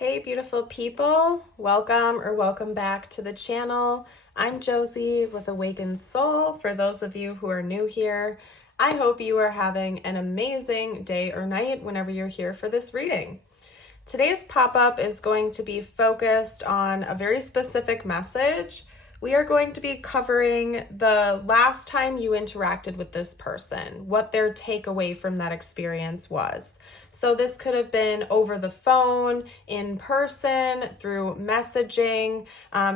Hey beautiful people, welcome back to the channel. I'm Josie with Awakened Soul. For those of you who are new here, I hope you are having an amazing day or night whenever you're here for this reading. Today's pop-up is going to be focused on a very specific message. We are going to be covering the last time you interacted with this person, what their takeaway from that experience was. So this could have been over the phone, in person, through messaging.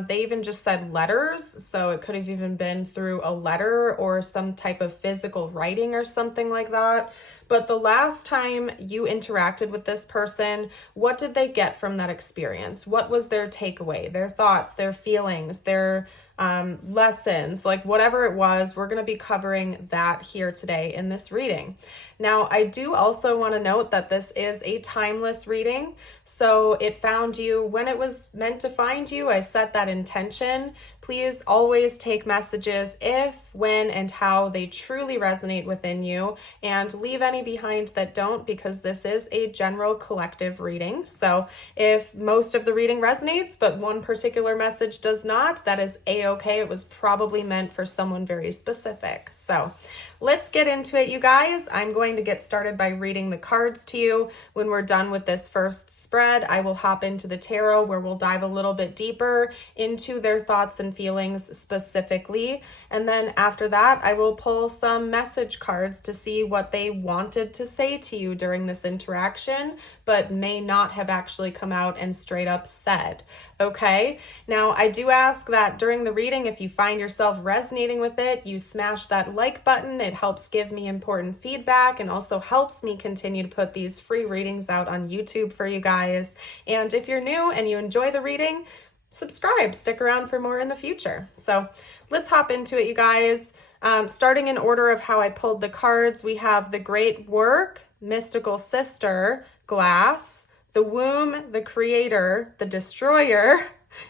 They even just said letters, so it could have even been through a letter or some type of physical writing or something like that. But the last time you interacted with this person, what did they get from that experience? What was their takeaway, their thoughts, their feelings, their lessons, like whatever it was? We're going to be covering that here today in this reading. Now, I do also want to note that this is a timeless reading, so it found you when it was meant to find you. I set that intention. Please always take messages if, when, and how they truly resonate within you, and leave any behind that don't, because this is a general collective reading. So if most of the reading resonates, but one particular message does not, that is a-okay. It was probably meant for someone very specific. So let's get into it, you guys. I'm going to get started by reading the cards to you. When we're done with this first spread, I will hop into the tarot where we'll dive a little bit deeper into their thoughts and feelings specifically. And then after that, I will pull some message cards to see what they wanted to say to you during this interaction, but may not have actually come out and straight up said. Okay, now I do ask that during the reading, if you find yourself resonating with it, you smash that like button. It helps give me important feedback and also helps me continue to put these free readings out on YouTube for you guys. And if you're new and you enjoy the reading, subscribe, stick around for more in the future. So let's hop into it, you guys. Starting in order of how I pulled the cards, we have the Great Work, Mystical Sister, Glass, the Womb, the Creator, the Destroyer.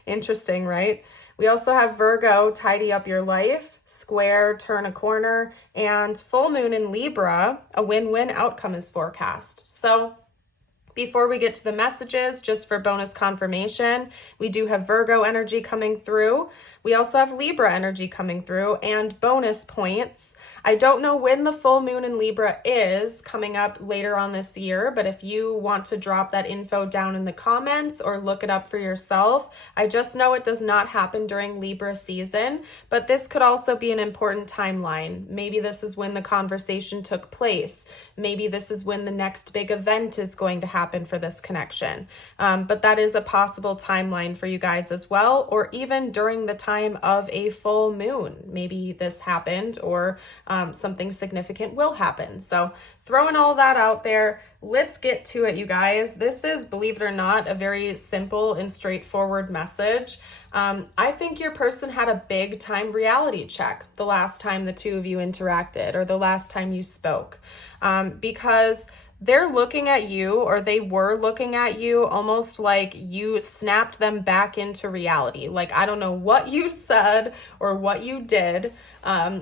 Interesting, right? We also have Virgo, Tidy Up Your Life, Square, Turn a Corner, and Full Moon in Libra, a win-win outcome is forecast. So before we get to the messages, just for bonus confirmation, we do have Virgo energy coming through. We also have Libra energy coming through, and bonus points. I don't know when the full moon in Libra is coming up later on this year, but if you want to drop that info down in the comments or look it up for yourself, I just know it does not happen during Libra season, but this could also be an important timeline. Maybe this is when the conversation took place. Maybe this is when the next big event is going to happen for this connection. But that is a possible timeline for you guys as well, or even during the time of a full moon. Maybe this happened, or something significant will happen. So throwing all that out there, let's get to it, you guys. This is, believe it or not, a very simple and straightforward message. I think your person had a big time reality check the last time the two of you interacted, or the last time you spoke, because they're looking at you, or they were looking at you almost like you snapped them back into reality. Like, I don't know what you said or what you did.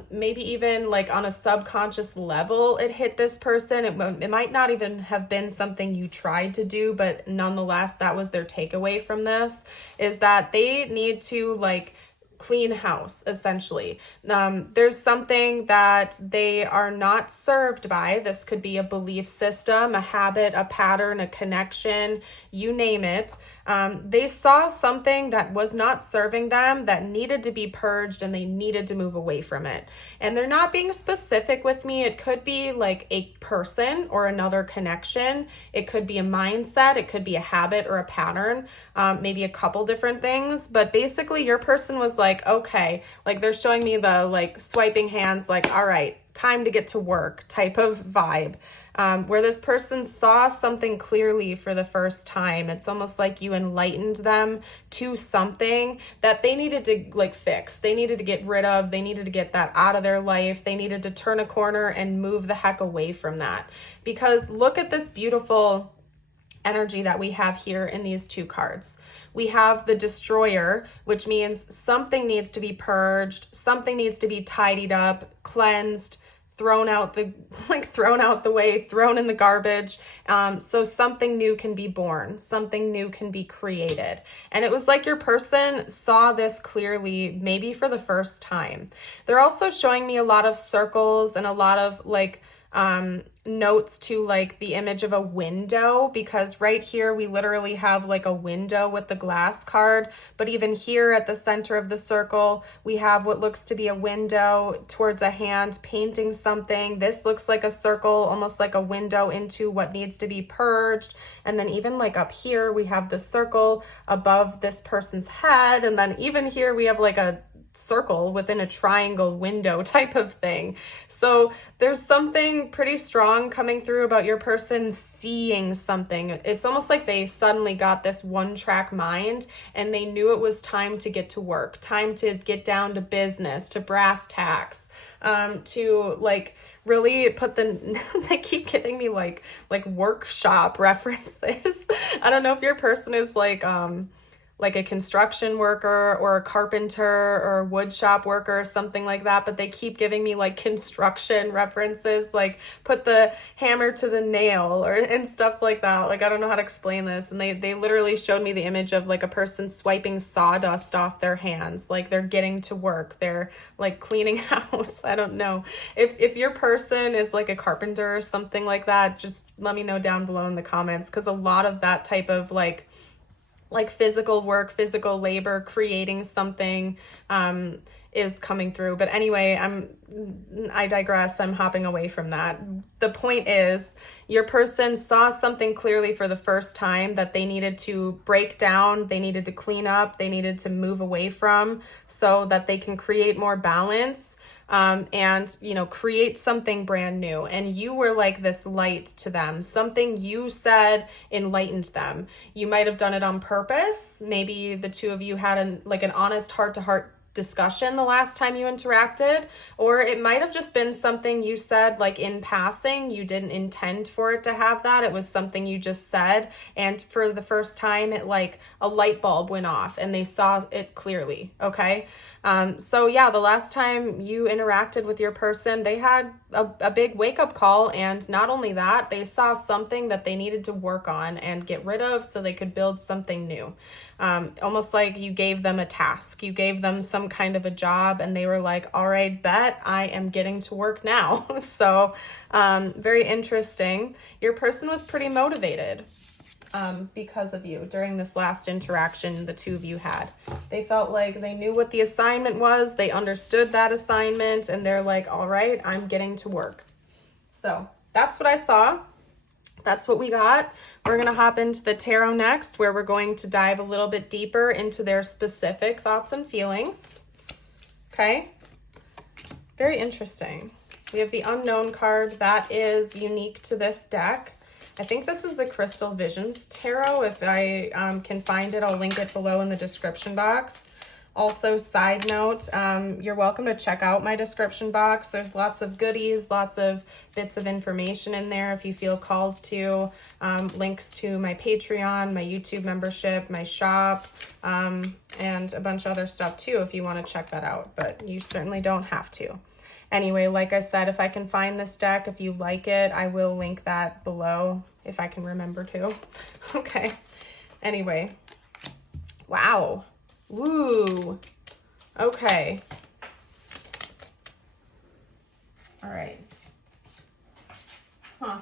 Maybe even like on a subconscious level, it hit this person. It might not even have been something you tried to do, but nonetheless, that was their takeaway from this, is that they need to like clean house, essentially. There's something that they are not served by. This could be a belief system, a habit, a pattern, a connection, you name it. They saw something that was not serving them, that needed to be purged, and they needed to move away from it. And they're not being specific with me. It could be like a person or another connection. It could be a mindset. It could be a habit or a pattern, maybe a couple different things. But basically your person was like, okay, like they're showing me the like swiping hands, like, all right, time to get to work type of vibe. Where this person saw something clearly for the first time. It's almost like you enlightened them to something that they needed to like fix. They needed to get rid of. They needed to get that out of their life. They needed to turn a corner and move the heck away from that. Because look at this beautiful energy that we have here in these two cards. We have the Destroyer, which means something needs to be purged, something needs to be tidied up, cleansed, thrown out the way, thrown in the garbage, so something new can be born, something new can be created. And it was like your person saw this clearly, maybe for the first time. They're also showing me a lot of circles and a lot of like notes to like the image of a window, because right here we literally have like a window with the glass card, but even here at the center of the circle we have what looks to be a window towards a hand painting something. This looks like a circle, almost like a window into what needs to be purged. And then even like up here we have the circle above this person's head, and then even here we have like a circle within a triangle window type of thing. So there's something pretty strong coming through about your person seeing something. It's almost like they suddenly got this one-track mind and they knew it was time to get to work, time to get down to business, to brass tacks, to like really put the they keep giving me like workshop references. I don't know if your person is like a construction worker or a carpenter or a wood shop worker or something like that, but they keep giving me like construction references, like put the hammer to the nail and stuff like that. Like, I don't know how to explain this. And they literally showed me the image of like a person swiping sawdust off their hands, like they're getting to work, they're like cleaning house. I don't know. If your person is like a carpenter or something like that, just let me know down below in the comments, because a lot of that type of like physical work, physical labor, creating something is coming through. But anyway, I digress. I'm hopping away from that. The point is, your person saw something clearly for the first time that they needed to break down, they needed to clean up, they needed to move away from, so that they can create more balance. And, you know, create something brand new. And you were like this light to them. Something you said enlightened them. You might have done it on purpose. Maybe the two of you had an honest heart-to-heart discussion the last time you interacted, or it might have just been something you said like in passing. You didn't intend for it to have that. It was something you just said, and for the first time it like a light bulb went off and they saw it clearly. Okay. So yeah, the last time you interacted with your person, they had a big wake-up call, and not only that, they saw something that they needed to work on and get rid of so they could build something new. Almost like you gave them a task, you gave them some kind of a job, and they were like, all right, bet, I am getting to work now. So very interesting. Your person was pretty motivated because of you during this last interaction the two of you had. They felt like they knew what the assignment was, they understood that assignment, and they're like, all right, I'm getting to work. So that's what I saw. That's what we got. We're going to hop into the tarot next, where we're going to dive a little bit deeper into their specific thoughts and feelings. Okay? Very interesting. We have the Unknown card. That is unique to this deck. I think this is the Crystal Visions Tarot. If I can find it, I'll link it below in the description box. Also, side note, you're welcome to check out my description box. There's lots of goodies, lots of bits of information in there if you feel called to. Links to my Patreon, my YouTube membership, my shop, and a bunch of other stuff too if you want to check that out, but you certainly don't have to. Anyway, like I said, if I can find this deck, if you like it, I will link that below if I can remember to. Okay. Anyway. Wow. Woo. Okay. All right. Huh.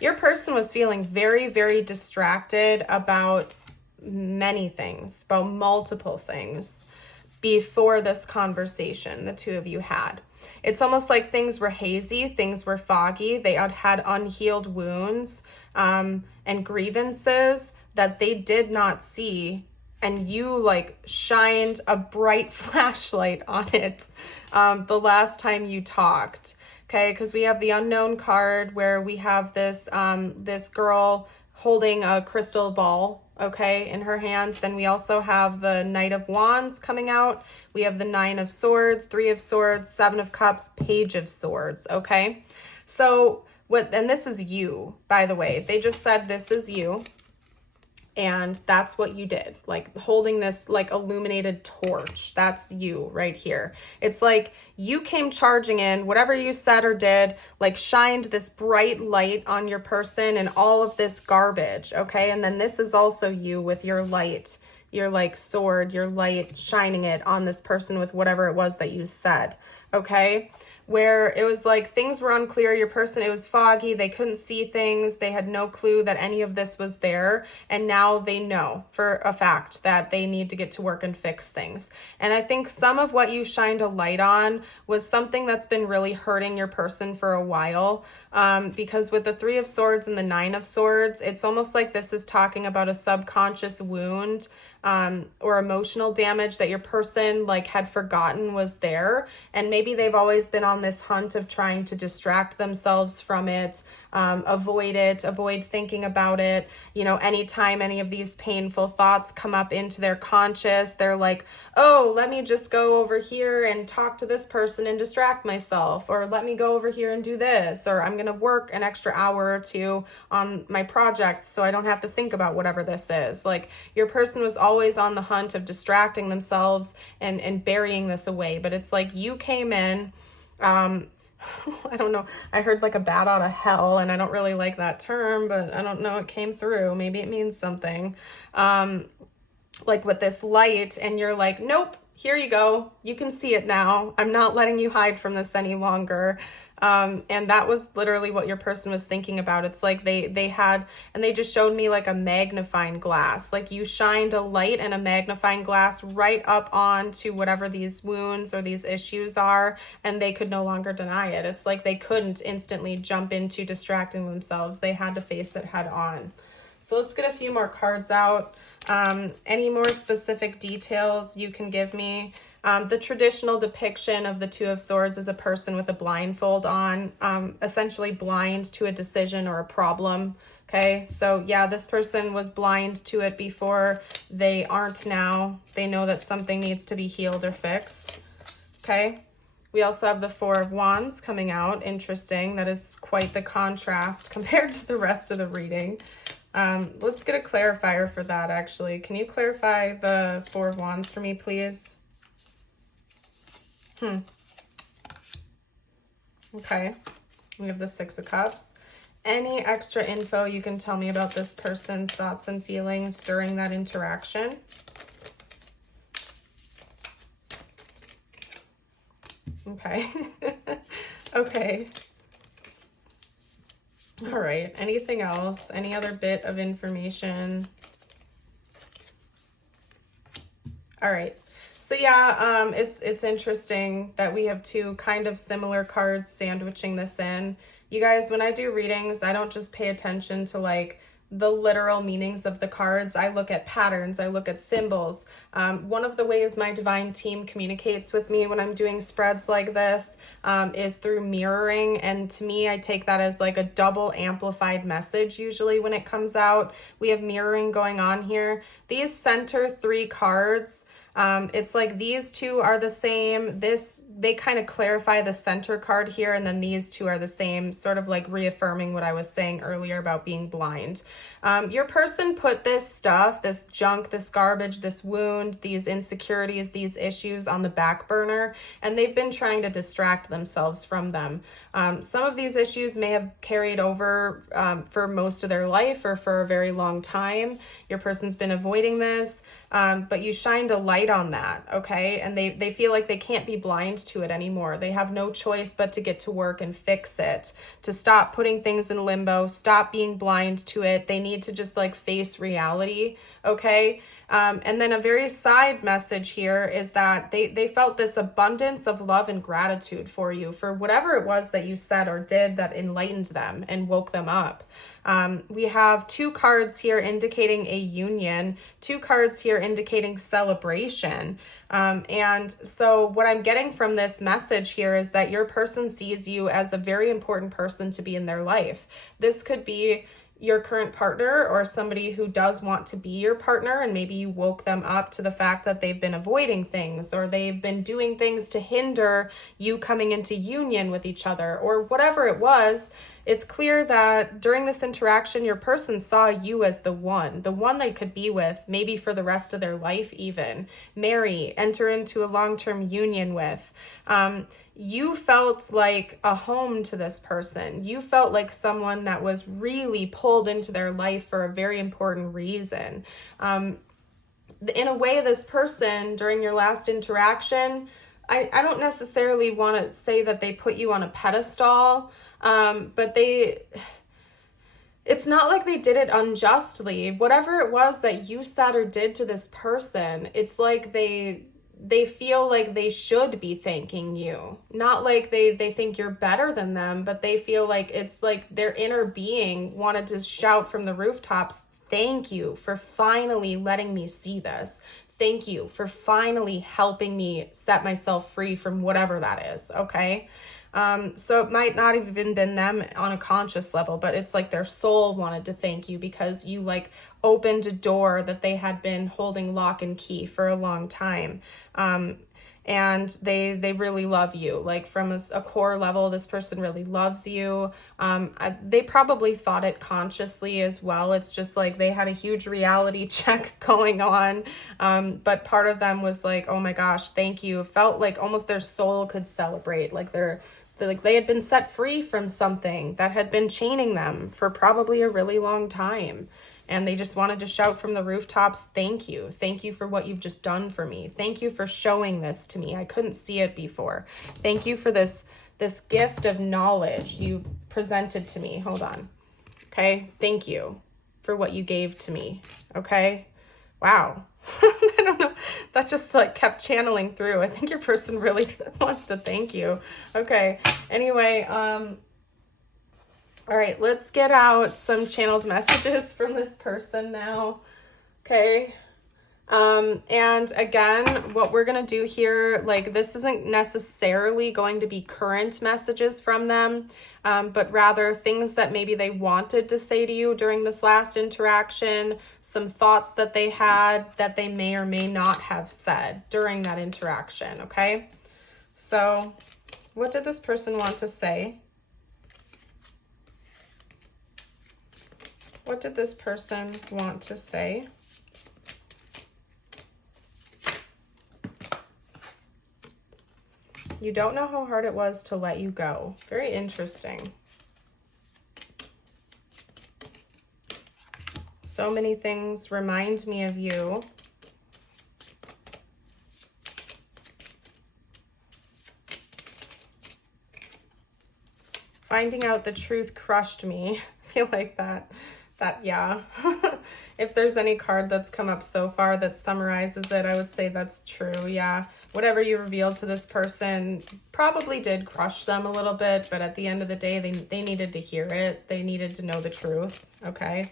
Your person was feeling very, very distracted about many things, about multiple things before this conversation the two of you had. It's almost like things were hazy, things were foggy. They had unhealed wounds and grievances that they did not see, and you like shined a bright flashlight on it the last time you talked. Okay, because we have the Unknown card, where we have this this girl holding a crystal ball, okay, in her hand. Then we also have the Knight of Wands coming out. We have the Nine of Swords, Three of Swords, Seven of Cups, Page of Swords, okay? So and this is you, by the way. They just said this is you. And that's what you did, like holding this like illuminated torch. That's you right here. It's like you came charging in, whatever you said or did, like shined this bright light on your person and all of this garbage, okay? And then this is also you with your light, your like sword, your light, shining it on this person with whatever it was that you said, okay? Where it was like things were unclear, your person, it was foggy, they couldn't see things, they had no clue that any of this was there, and now they know for a fact that they need to get to work and fix things. And I think some of what you shined a light on was something that's been really hurting your person for a while, because with the 3 of Swords and the 9 of Swords, it's almost like this is talking about a subconscious wound, or emotional damage that your person like had forgotten was there. And maybe they've always been on this hunt of trying to distract themselves from it, avoid thinking about it. You know, anytime any of these painful thoughts come up into their conscious, they're like, oh, let me just go over here and talk to this person and distract myself, or let me go over here and do this, or I'm going to work an extra hour or 2 on my project so I don't have to think about whatever this is. Like your person was always on the hunt of distracting themselves and burying this away. But it's like you came in, I don't know, I heard like a bat out of hell, and I don't really like that term, but I don't know, it came through. Maybe it means something. Like with this light, and you're like, nope, here you go. You can see it now. I'm not letting you hide from this any longer. And that was literally what your person was thinking about. It's like they had, and they just showed me like a magnifying glass, like you shined a light and a magnifying glass right up onto whatever these wounds or these issues are, and they could no longer deny it. It's like they couldn't instantly jump into distracting themselves. They had to face it head on. So let's get a few more cards out. Any more specific details you can give me? The traditional depiction of the 2 of Swords is a person with a blindfold on, essentially blind to a decision or a problem. Okay, so yeah, this person was blind to it before. They aren't now. They know that something needs to be healed or fixed. Okay, we also have the 4 of Wands coming out. Interesting. That is quite the contrast compared to the rest of the reading. Let's get a clarifier for that, actually. Can you clarify the 4 of Wands for me, please? Okay. We have the 6 of Cups. Any extra info you can tell me about this person's thoughts and feelings during that interaction? Okay. Okay. All right. Anything else? Any other bit of information? All right. So yeah, it's interesting that we have 2 kind of similar cards sandwiching this in. You guys, when I do readings, I don't just pay attention to like the literal meanings of the cards. I look at patterns. I look at symbols. One of the ways my divine team communicates with me when I'm doing spreads like this is through mirroring. And to me, I take that as like a double amplified message. Usually when it comes out, we have mirroring going on here. These center 3 cards, it's like these 2 are the same. They kind of clarify the center card here, and then these 2 are the same, sort of like reaffirming what I was saying earlier about being blind. Your person put this stuff, this junk, this garbage, this wound, these insecurities, these issues on the back burner, and they've been trying to distract themselves from them. Some of these issues may have carried over for most of their life or for a very long time. Your person's been avoiding this, but you shined a light on that, okay? And they feel like they can't be blind to it anymore. They have no choice but to get to work and fix it, to stop putting things in limbo, stop being blind to it. They need to just like face reality, okay? And then a very side message here is that they felt this abundance of love and gratitude for you, for whatever it was that you said or did that enlightened them and woke them up. We have 2 cards here indicating a union, 2 cards here indicating celebration. And so what I'm getting from this message here is that your person sees you as a very important person to be in their life. This could be your current partner or somebody who does want to be your partner, and maybe you woke them up to the fact that they've been avoiding things or they've been doing things to hinder you coming into union with each other or whatever it was. it's clear that during this interaction, your person saw you as the one they could be with, maybe for the rest of their life even, marry, enter into a long-term union with. You felt like a home to this person. You felt like someone that was really pulled into their life for a very important reason. In a way, this person, during your last interaction, I don't necessarily want to say that they put you on a pedestal, but it's not like they did it unjustly. Whatever it was that you said or did to this person, it's like they feel like they should be thanking you. Not like they think you're better than them, but they feel like it's like their inner being wanted to shout from the rooftops, thank you for finally letting me see this. Thank you for finally helping me set myself free from whatever that is, okay? So it might not have even been them on a conscious level, but it's like their soul wanted to thank you because you like opened a door that they had been holding lock and key for a long time. And they really love you. Like from a core level, this person really loves you. They probably thought it consciously as well. It's just like they had a huge reality check going on. But part of them was like, oh my gosh, thank you. It felt like almost their soul could celebrate. Like they had been set free from something that had been chaining them for probably a really long time. And they just wanted to shout from the rooftops, thank you. Thank you for what you've just done for me. Thank you for showing this to me. I couldn't see it before. Thank you for this gift of knowledge you presented to me. Hold on. Okay. Thank you for what you gave to me. Okay. Wow. I don't know. That just like kept channeling through. I think your person really wants to thank you. Okay. Anyway, all right, let's get out some channeled messages from this person now. Okay. And again, what we're going to do here, like this isn't necessarily going to be current messages from them, but rather things that maybe they wanted to say to you during this last interaction, some thoughts that they had that they may or may not have said during that interaction. Okay. So what did this person want to say? What did this person want to say? You don't know how hard it was to let you go. Very interesting. So many things remind me of you. Finding out the truth crushed me. I feel like that yeah. If there's any card that's come up so far that summarizes it, I would say that's true. Yeah. Whatever you revealed to this person probably did crush them a little bit, but at the end of the day, they needed to hear it. They needed to know the truth. Okay.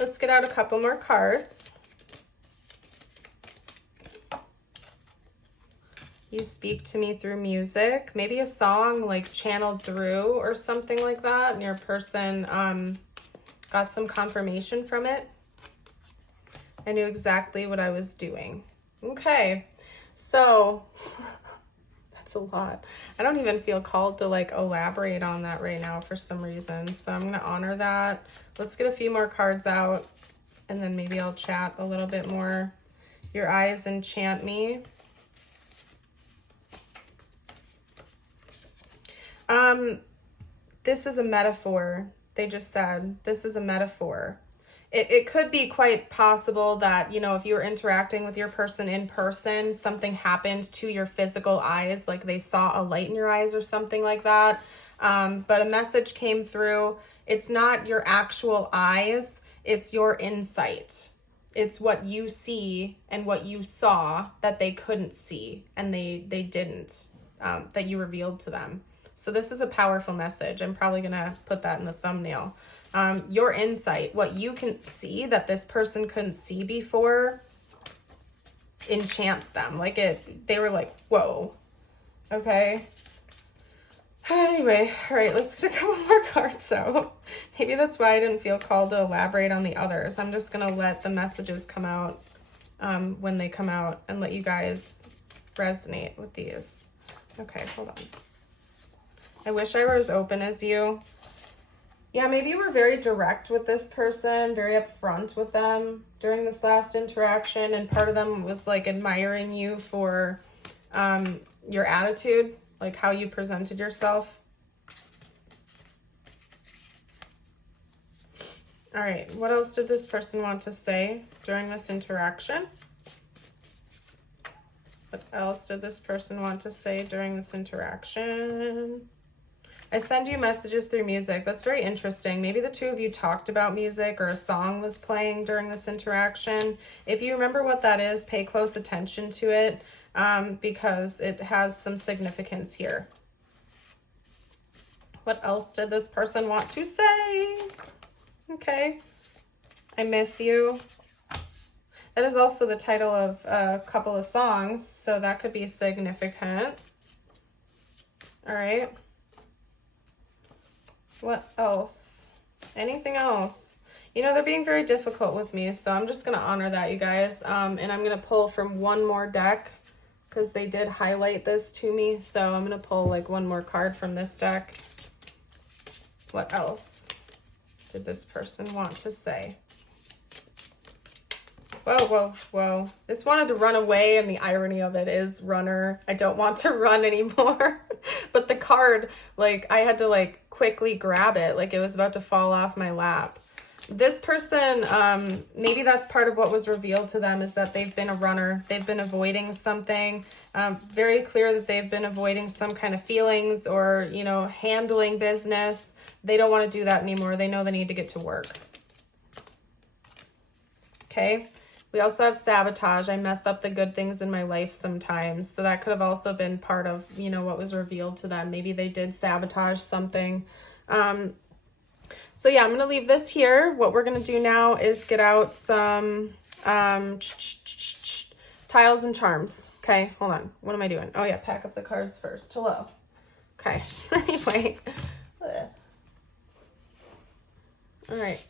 Let's get out a couple more cards. You speak to me through music, maybe a song like channeled through or something like that, and your person got some confirmation from it. I knew exactly what I was doing. Okay, so that's a lot. I don't even feel called to like elaborate on that right now for some reason, so I'm gonna honor that. Let's get a few more cards out, and then maybe I'll chat a little bit more. Your eyes enchant me. This is a metaphor. They just said, this is a metaphor. It could be quite possible that, you know, if you were interacting with your person in person, something happened to your physical eyes, like they saw a light in your eyes or something like that. But a message came through. It's not your actual eyes. It's your insight. It's what you see and what you saw that they couldn't see and they didn't, that you revealed to them. So this is a powerful message. I'm probably going to put that in the thumbnail. Your insight, what you can see that this person couldn't see before, enchants them. Like they were like, whoa. Okay. Anyway, all right, let's get a couple more cards out. Maybe that's why I didn't feel called to elaborate on the others. I'm just going to let the messages come out when they come out and let you guys resonate with these. Okay, hold on. I wish I were as open as you. Yeah, maybe you were very direct with this person, very upfront with them during this last interaction, and part of them was like admiring you for your attitude, like how you presented yourself. All right, what else did this person want to say during this interaction? What else did this person want to say during this interaction? I send you messages through music. That's very interesting. Maybe the two of you talked about music or a song was playing during this interaction. If you remember what that is, pay close attention to it because it has some significance here. What else did this person want to say? Okay. I miss you. That is also the title of a couple of songs, so that could be significant. All right. What else? Anything else? You know, they're being very difficult with me, so I'm just going to honor that, you guys. And I'm going to pull from one more deck because they did highlight this to me. So I'm going to pull like one more card from this deck. What else did this person want to say? Whoa, whoa, whoa. This wanted to run away, and the irony of it is runner. I don't want to run anymore. But the card, like, I had to, like, quickly grab it. Like, it was about to fall off my lap. This person, maybe that's part of what was revealed to them is that they've been a runner. They've been avoiding something. Very clear that they've been avoiding some kind of feelings or, you know, handling business. They don't want to do that anymore. They know they need to get to work. Okay. We also have sabotage. I mess up the good things in my life sometimes. So that could have also been part of, you know, what was revealed to them. Maybe they did sabotage something. So yeah, I'm going to leave this here. What we're going to do now is get out some tiles and charms. Okay, hold on. What am I doing? Oh yeah, pack up the cards first. Hello. Okay. Anyway. All right.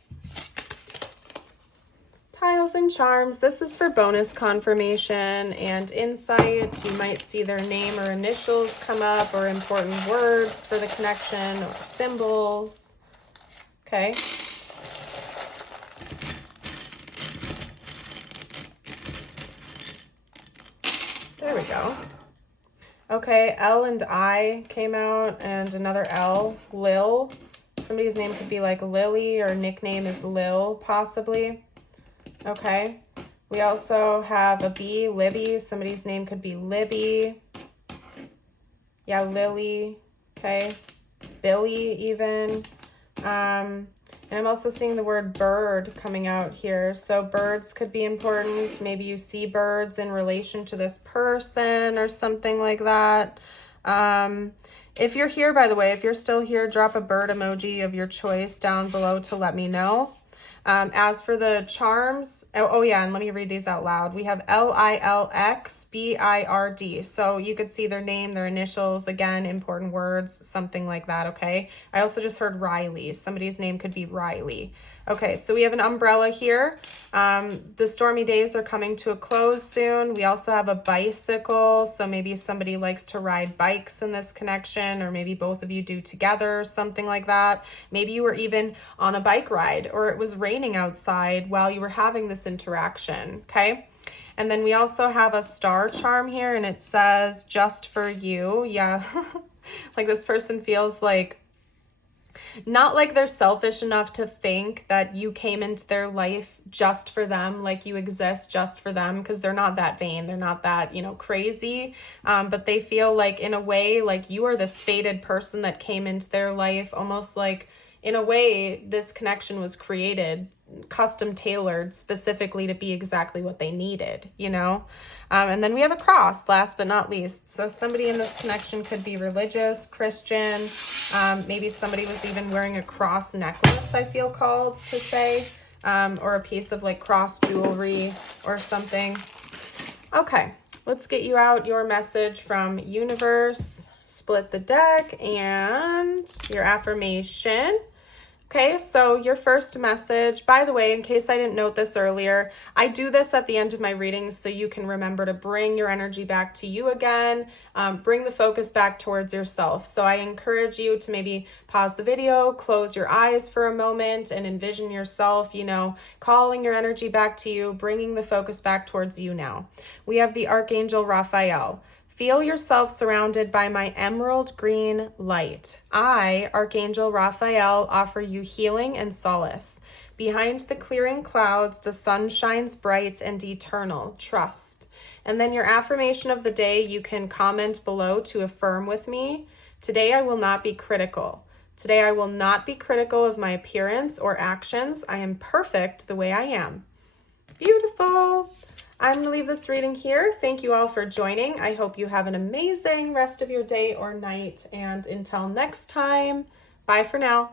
Tiles and charms. This is for bonus confirmation and insight. You might see their name or initials come up or important words for the connection or symbols. Okay. There we go. Okay, L and I came out and another L, Lil. Somebody's name could be like Lily or nickname is Lil possibly. Okay, we also have a B, Libby. Somebody's name could be Libby. Yeah, Lily. Okay, Billy even. And I'm also seeing the word bird coming out here. So birds could be important. Maybe you see birds in relation to this person or something like that. If you're here, by the way, if you're still here, drop a bird emoji of your choice down below to let me know. As for the charms, oh yeah, and let me read these out loud. We have LILXBIRD. So you could see their name, their initials, again, important words, something like that, okay? I also just heard Riley. Somebody's name could be Riley. Okay, so we have an umbrella here. The stormy days are coming to a close soon. We also have a bicycle. So maybe somebody likes to ride bikes in this connection, or maybe both of you do together, something like that. Maybe you were even on a bike ride, or it was raining outside while you were having this interaction, okay? And then we also have a star charm here, and it says, just for you. Yeah, like this person feels like, not like they're selfish enough to think that you came into their life just for them, like you exist just for them, because they're not that vain. They're not that, you know, crazy. But they feel like in a way, like you are this fated person that came into their life, almost like in a way this connection was created, custom tailored specifically to be exactly what they needed, you know? And then we have a cross, last but not least. So somebody in this connection could be religious, Christian. Maybe somebody was even wearing a cross necklace, I feel called to say, or a piece of like cross jewelry or something. Okay, let's get you out your message from universe. Split the deck and your affirmation. Okay, so your first message, by the way, in case I didn't note this earlier, I do this at the end of my readings so you can remember to bring your energy back to you again, bring the focus back towards yourself. So I encourage you to maybe pause the video, close your eyes for a moment, and envision yourself, calling your energy back to you, bringing the focus back towards you now. We have the Archangel Raphael. Feel yourself surrounded by my emerald green light. I, Archangel Raphael, offer you healing and solace. Behind the clearing clouds, the sun shines bright and eternal. Trust. And then your affirmation of the day, you can comment below to affirm with me. Today I will not be critical. Today I will not be critical of my appearance or actions. I am perfect the way I am. Beautiful. I'm going to leave this reading here. Thank you all for joining. I hope you have an amazing rest of your day or night. And until next time, bye for now.